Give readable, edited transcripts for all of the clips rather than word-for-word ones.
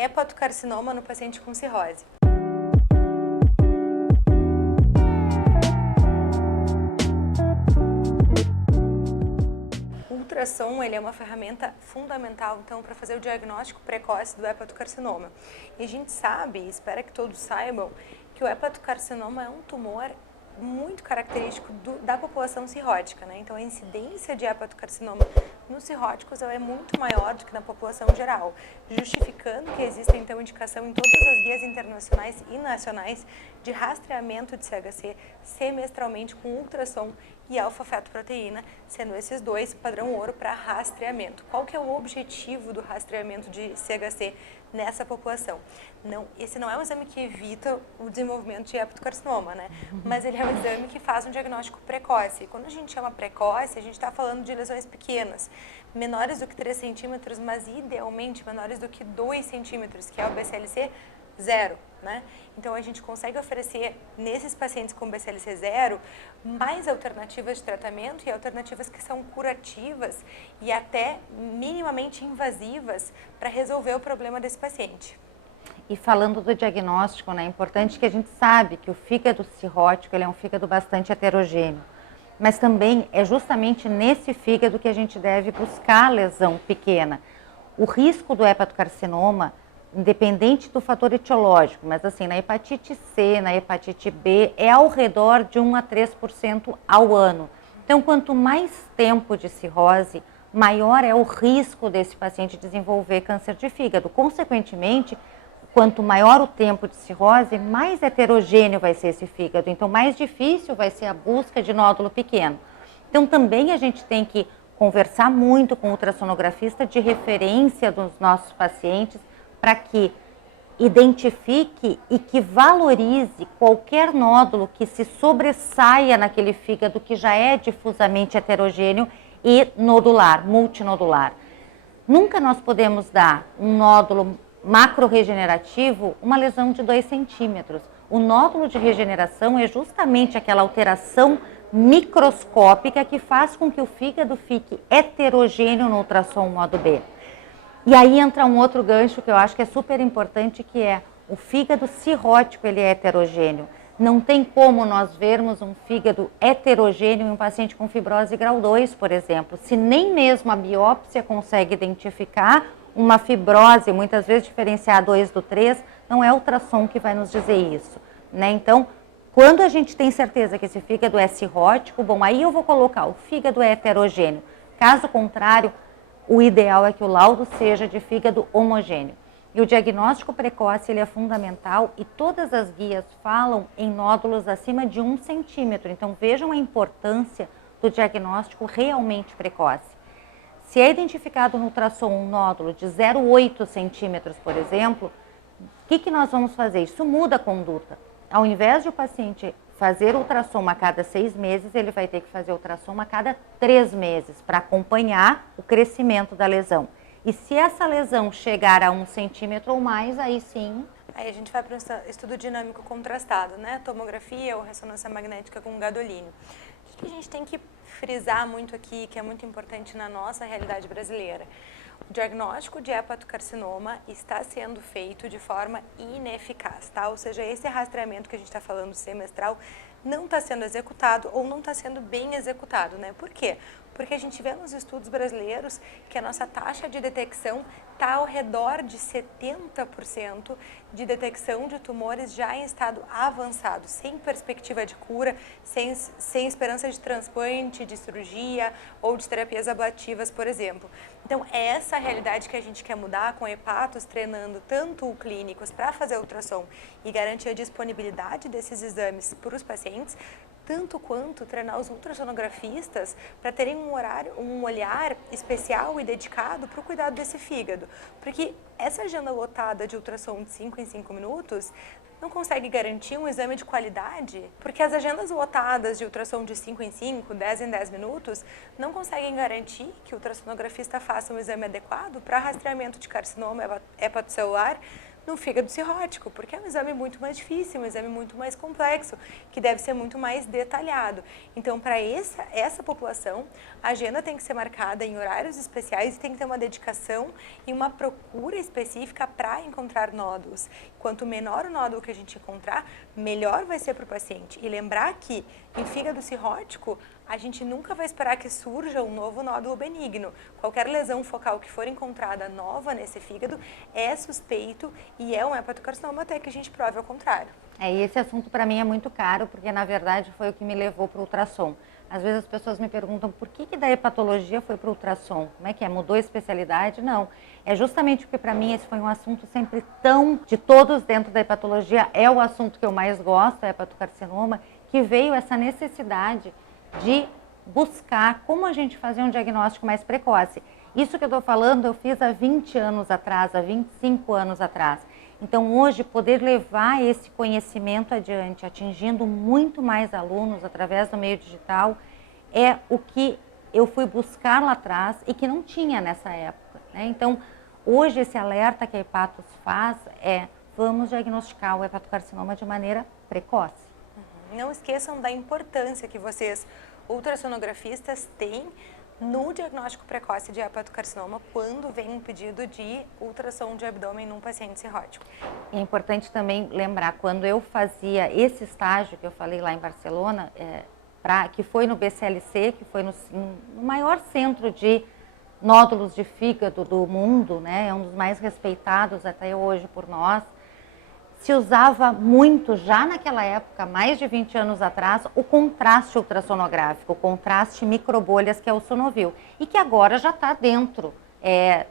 hepatocarcinoma no paciente com cirrose. O ultrassom, ele é uma ferramenta fundamental, então, para fazer o diagnóstico precoce do hepatocarcinoma. E a gente sabe, e espera que todos saibam, que o hepatocarcinoma é um tumor muito característico da população cirrótica, né? Então, a incidência de hepatocarcinoma nos cirróticos ela é muito maior do que na população geral, justificando que exista, então, indicação em todas as guias internacionais e nacionais de rastreamento de CHC semestralmente com ultrassom e alfa-fetoproteína, sendo esses dois padrão ouro para rastreamento. Qual que é o objetivo do rastreamento de CHC nessa população? Esse não é um exame que evita o desenvolvimento de hepatocarcinoma, né? Mas ele é um exame que faz um diagnóstico precoce. E quando a gente chama precoce, a gente está falando de lesões pequenas, menores do que 3 centímetros, mas idealmente menores do que 2 centímetros, que é o BCLC 0, né? Então, a gente consegue oferecer, nesses pacientes com BCLC 0, mais alternativas de tratamento e alternativas que são curativas e até minimamente invasivas para resolver o problema desse paciente. E falando do diagnóstico, né, é importante que a gente sabe que o fígado cirrótico ele é um fígado bastante heterogêneo. Mas também é justamente nesse fígado que a gente deve buscar a lesão pequena. O risco do hepatocarcinoma, independente do fator etiológico, mas assim, na hepatite C, na hepatite B, é ao redor de 1 a 3% ao ano. Então, quanto mais tempo de cirrose, maior é o risco desse paciente desenvolver câncer de fígado. Consequentemente, quanto maior o tempo de cirrose, mais heterogêneo vai ser esse fígado. Então, mais difícil vai ser a busca de nódulo pequeno. Então, também a gente tem que conversar muito com o ultrassonografista de referência dos nossos pacientes para que identifique e que valorize qualquer nódulo que se sobressaia naquele fígado que já é difusamente heterogêneo e nodular, multinodular. Nunca nós podemos dar um nódulo macro-regenerativo uma lesão de 2 centímetros. O nódulo de regeneração é justamente aquela alteração microscópica que faz com que o fígado fique heterogêneo no ultrassom modo B. E aí entra um outro gancho que eu acho que é super importante, que é o fígado cirrótico, ele é heterogêneo. Não tem como nós vermos um fígado heterogêneo em um paciente com fibrose grau 2, por exemplo. Se nem mesmo a biópsia consegue identificar uma fibrose, muitas vezes diferenciar 2 do 3, não é ultrassom que vai nos dizer isso, né? Então, quando a gente tem certeza que esse fígado é cirrótico, bom, aí eu vou colocar o fígado é heterogêneo. Caso contrário, o ideal é que o laudo seja de fígado homogêneo. E o diagnóstico precoce ele é fundamental e todas as guias falam em nódulos acima de 1 centímetro. Então vejam a importância do diagnóstico realmente precoce. Se é identificado no ultrassom um nódulo de 0,8 centímetros, por exemplo, o que nós vamos fazer? Isso muda a conduta. Ao invés de o paciente fazer ultrassom a cada 6 meses, ele vai ter que fazer ultrassom a cada 3 meses para acompanhar o crescimento da lesão. E se essa lesão chegar a 1 centímetro ou mais, aí sim... Aí a gente vai para um estudo dinâmico contrastado, né? Tomografia ou ressonância magnética com gadolínio. O que a gente tem que frisar muito aqui, que é muito importante na nossa realidade brasileira? O diagnóstico de hepatocarcinoma está sendo feito de forma ineficaz, tá? Ou seja, esse rastreamento que a gente está falando semestral não está sendo executado ou não está sendo bem executado, né? Por quê? Porque a gente vê nos estudos brasileiros que a nossa taxa de detecção está ao redor de 70% de detecção de tumores já em estado avançado, sem perspectiva de cura, sem esperança de transplante, de cirurgia ou de terapias ablativas, por exemplo. Então, é essa a realidade que a gente quer mudar com hepatos treinando tanto clínicos para fazer ultrassom e garantir a disponibilidade desses exames para os pacientes, tanto quanto treinar os ultrassonografistas para terem um olhar especial e dedicado para o cuidado desse fígado. Porque essa agenda lotada de ultrassom de 5 em 5 minutos não consegue garantir um exame de qualidade, porque as agendas lotadas de ultrassom de 5 em 5, 10 em 10 minutos, não conseguem garantir que o ultrassonografista faça um exame adequado para rastreamento de carcinoma hepatocelular no fígado cirrótico, porque é um exame muito mais difícil, um exame muito mais complexo, que deve ser muito mais detalhado. Então, para essa população, a agenda tem que ser marcada em horários especiais e tem que ter uma dedicação e uma procura específica para encontrar nódulos. Quanto menor o nódulo que a gente encontrar, melhor vai ser para o paciente. E lembrar que em fígado cirrótico, a gente nunca vai esperar que surja um novo nódulo benigno. Qualquer lesão focal que for encontrada nova nesse fígado é suspeito e é um hepatocarcinoma até que a gente prove ao contrário. E esse assunto para mim é muito caro, porque na verdade foi o que me levou para o ultrassom. Às vezes as pessoas me perguntam por que da hepatologia foi para o ultrassom? Como é que é? Mudou a especialidade? Não. É justamente porque para mim esse foi um assunto sempre tão, de todos dentro da hepatologia, é o assunto que eu mais gosto, é hepatocarcinoma, que veio essa necessidade de buscar como a gente fazer um diagnóstico mais precoce. Isso que eu estou falando eu fiz há 20 anos atrás, há 25 anos atrás. Então hoje poder levar esse conhecimento adiante, atingindo muito mais alunos através do meio digital, é o que eu fui buscar lá atrás e que não tinha nessa época, né? Então hoje esse alerta que a Hepatos faz é: vamos diagnosticar o hepatocarcinoma de maneira precoce. Não esqueçam da importância que vocês, ultrassonografistas, têm no diagnóstico precoce de hepatocarcinoma quando vem um pedido de ultrassom de abdômen num paciente cirrótico. É importante também lembrar, quando eu fazia esse estágio que eu falei lá em Barcelona, que foi no BCLC, que foi no maior centro de nódulos de fígado do mundo, né? É um dos mais respeitados até hoje por nós. Se usava muito, já naquela época, mais de 20 anos atrás, o contraste ultrassonográfico, o contraste microbolhas, que é o Sonovil, e que agora já está dentro,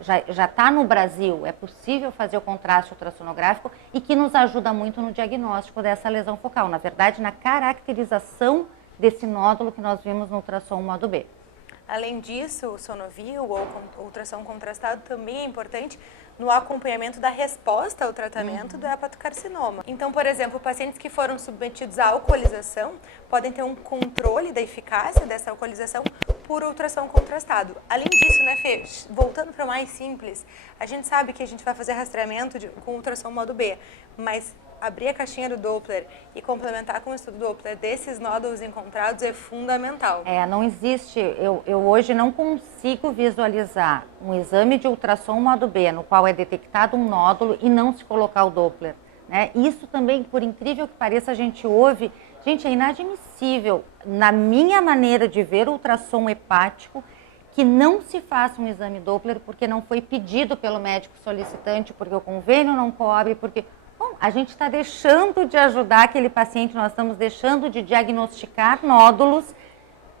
já está no Brasil, é possível fazer o contraste ultrassonográfico e que nos ajuda muito no diagnóstico dessa lesão focal, na verdade, na caracterização desse nódulo que nós vimos no ultrassom modo B. Além disso, o Sonovil ou ultrassom contrastado também é importante no acompanhamento da resposta ao tratamento do hepatocarcinoma. Então, por exemplo, pacientes que foram submetidos à alcoolização podem ter um controle da eficácia dessa alcoolização por ultrassom contrastado. Além disso, né, Fê, voltando para o mais simples, a gente sabe que a gente vai fazer rastreamento com ultrassom modo B, mas abrir a caixinha do Doppler e complementar com o estudo Doppler desses nódulos encontrados é fundamental. Não existe, eu hoje não consigo visualizar um exame de ultrassom modo B, no qual é detectado um nódulo e não se colocar o Doppler, né? Isso também, por incrível que pareça, a gente ouve, gente, é inadmissível, na minha maneira de ver o ultrassom hepático, que não se faça um exame Doppler porque não foi pedido pelo médico solicitante, porque o convênio não cobre, porque... Bom, a gente está deixando de ajudar aquele paciente, nós estamos deixando de diagnosticar nódulos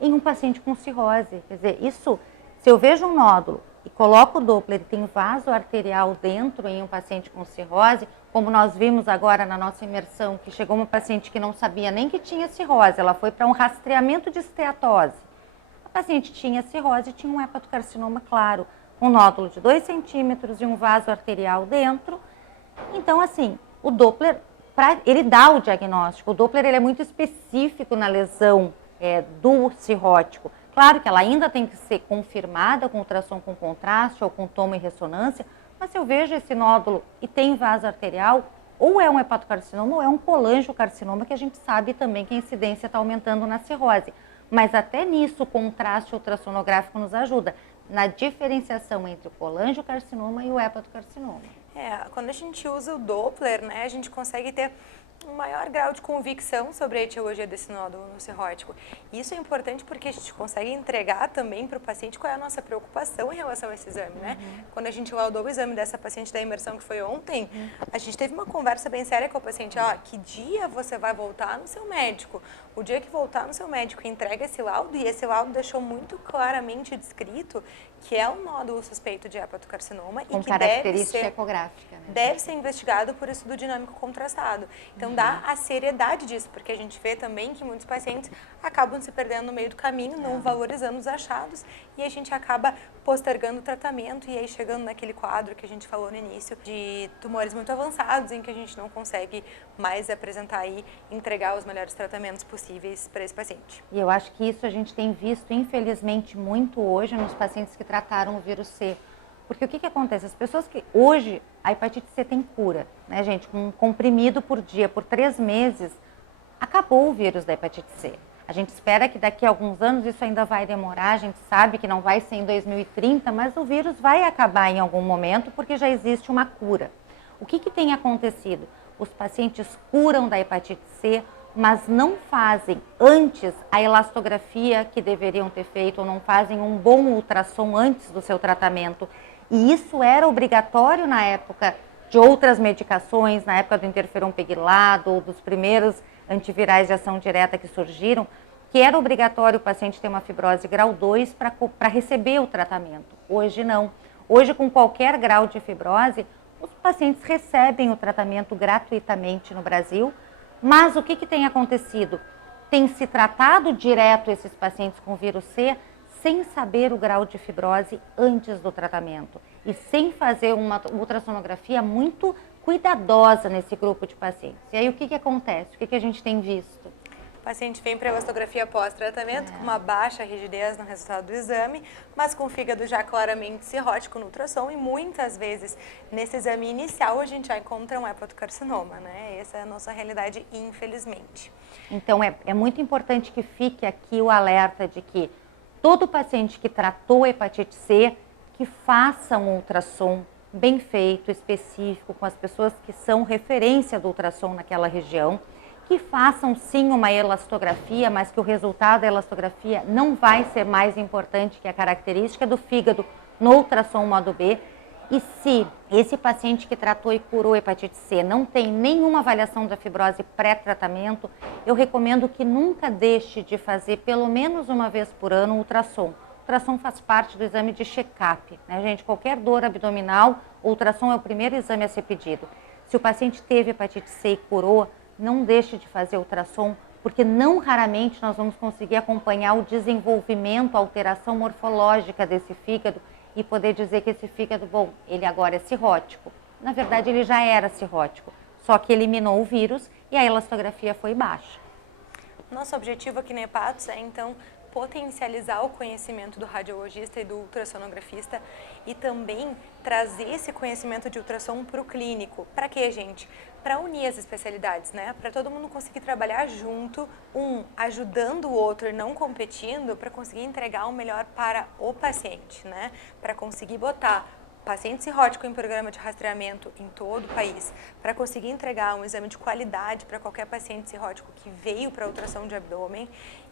em um paciente com cirrose. Quer dizer, isso, se eu vejo um nódulo e coloco o Doppler e tem vaso arterial dentro em um paciente com cirrose, como nós vimos agora na nossa imersão, que chegou uma paciente que não sabia nem que tinha cirrose, ela foi para um rastreamento de esteatose. A paciente tinha cirrose e tinha um hepatocarcinoma claro, um nódulo de 2 centímetros e um vaso arterial dentro. Então, assim, o Doppler, ele dá o diagnóstico. O Doppler ele é muito específico na lesão do cirrótico. Claro que ela ainda tem que ser confirmada com ultrassom com contraste ou com tomo e ressonância, mas se eu vejo esse nódulo e tem vaso arterial, ou é um hepatocarcinoma ou é um colangiocarcinoma, que a gente sabe também que a incidência está aumentando na cirrose. Mas até nisso o contraste ultrassonográfico nos ajuda, na diferenciação entre o colangiocarcinoma e o hepatocarcinoma. Quando a gente usa o Doppler, né, a gente consegue ter um maior grau de convicção sobre a etiologia desse nódulo no cirrótico. Isso é importante porque a gente consegue entregar também para o paciente qual é a nossa preocupação em relação a esse exame, né? Quando a gente laudou o exame dessa paciente da imersão que foi ontem, a gente teve uma conversa bem séria com a paciente, que dia você vai voltar no seu médico? O dia que voltar no seu médico e entrega esse laudo, e esse laudo deixou muito claramente descrito que é um nódulo suspeito de hepatocarcinoma e que característica ecográfica, né? Deve ser investigado por estudo dinâmico contrastado. Então, dá a seriedade disso, porque a gente vê também que muitos pacientes acabam se perdendo no meio do caminho, não valorizando os achados, e a gente acaba postergando o tratamento e aí chegando naquele quadro que a gente falou no início, de tumores muito avançados, em que a gente não consegue mais apresentar e entregar os melhores tratamentos possíveis para esse paciente. E eu acho que isso a gente tem visto, infelizmente, muito hoje nos pacientes que trataram o vírus C. Porque o que acontece? As pessoas que hoje a hepatite C tem cura, né, gente? Com um comprimido por dia, por 3 meses, acabou o vírus da hepatite C. A gente espera que daqui a alguns anos isso ainda vai demorar, a gente sabe que não vai ser em 2030, mas o vírus vai acabar em algum momento porque já existe uma cura. O que tem acontecido? Os pacientes curam da hepatite C, mas não fazem antes a elastografia que deveriam ter feito, ou não fazem um bom ultrassom antes do seu tratamento. E isso era obrigatório na época de outras medicações, na época do interferon pegilado, ou dos primeiros antivirais de ação direta que surgiram, que era obrigatório o paciente ter uma fibrose grau 2 para receber o tratamento. Hoje não. Hoje, com qualquer grau de fibrose, os pacientes recebem o tratamento gratuitamente no Brasil, mas o que tem acontecido? Tem se tratado direto esses pacientes com vírus C sem saber o grau de fibrose antes do tratamento e sem fazer uma ultrassonografia muito cuidadosa nesse grupo de pacientes. E aí o que acontece? O que a gente tem visto? O paciente vem para a elastografia pós-tratamento com uma baixa rigidez no resultado do exame, mas com o fígado já claramente cirrótico no ultrassom e muitas vezes nesse exame inicial a gente já encontra um hepatocarcinoma, né? Essa é a nossa realidade, infelizmente. Então é muito importante que fique aqui o alerta de que todo paciente que tratou hepatite C, que faça um ultrassom bem feito, específico, com as pessoas que são referência do ultrassom naquela região, que façam sim uma elastografia, mas que o resultado da elastografia não vai ser mais importante que a característica do fígado no ultrassom modo B. E se esse paciente que tratou e curou hepatite C não tem nenhuma avaliação da fibrose pré-tratamento, eu recomendo que nunca deixe de fazer pelo menos uma vez por ano um ultrassom. O ultrassom faz parte do exame de check-up, né, gente? Qualquer dor abdominal, o ultrassom é o primeiro exame a ser pedido. Se o paciente teve hepatite C e curou, não deixe de fazer ultrassom, porque não raramente nós vamos conseguir acompanhar o desenvolvimento, a alteração morfológica desse fígado e poder dizer que esse fígado, bom, ele agora é cirrótico. Na verdade, ele já era cirrótico, só que eliminou o vírus e a elastografia foi baixa. Nosso objetivo aqui na Hepatos é, então, potencializar o conhecimento do radiologista e do ultrassonografista e também trazer esse conhecimento de ultrassom para o clínico. Para quê, gente? Para unir as especialidades, né? Para todo mundo conseguir trabalhar junto, um ajudando o outro e não competindo, para conseguir entregar o melhor para o paciente, né? Para conseguir botar paciente cirrótico em programa de rastreamento em todo o país, para conseguir entregar um exame de qualidade para qualquer paciente cirrótico que veio para ultrassom de abdômen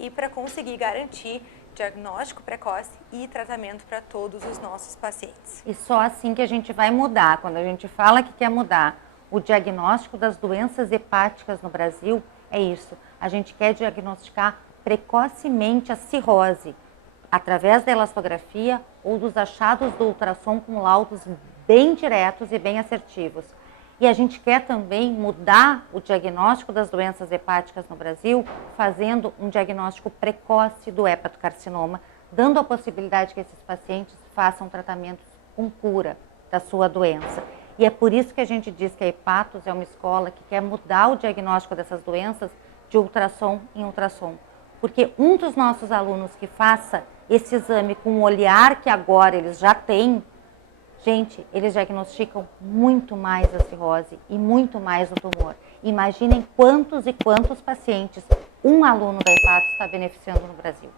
e para conseguir garantir diagnóstico precoce e tratamento para todos os nossos pacientes. E só assim que a gente vai mudar. Quando a gente fala que quer mudar o diagnóstico das doenças hepáticas no Brasil, é isso. A gente quer diagnosticar precocemente a cirrose, através da elastografia ou dos achados do ultrassom com laudos bem diretos e bem assertivos. E a gente quer também mudar o diagnóstico das doenças hepáticas no Brasil, fazendo um diagnóstico precoce do hepatocarcinoma, dando a possibilidade que esses pacientes façam tratamentos com cura da sua doença. E é por isso que a gente diz que a Hepatos é uma escola que quer mudar o diagnóstico dessas doenças de ultrassom em ultrassom. Porque um dos nossos alunos que faça esse exame com o olhar que agora eles já têm, gente, eles diagnosticam muito mais a cirrose e muito mais o tumor. Imaginem quantos e quantos pacientes um aluno da Hepatos está beneficiando no Brasil.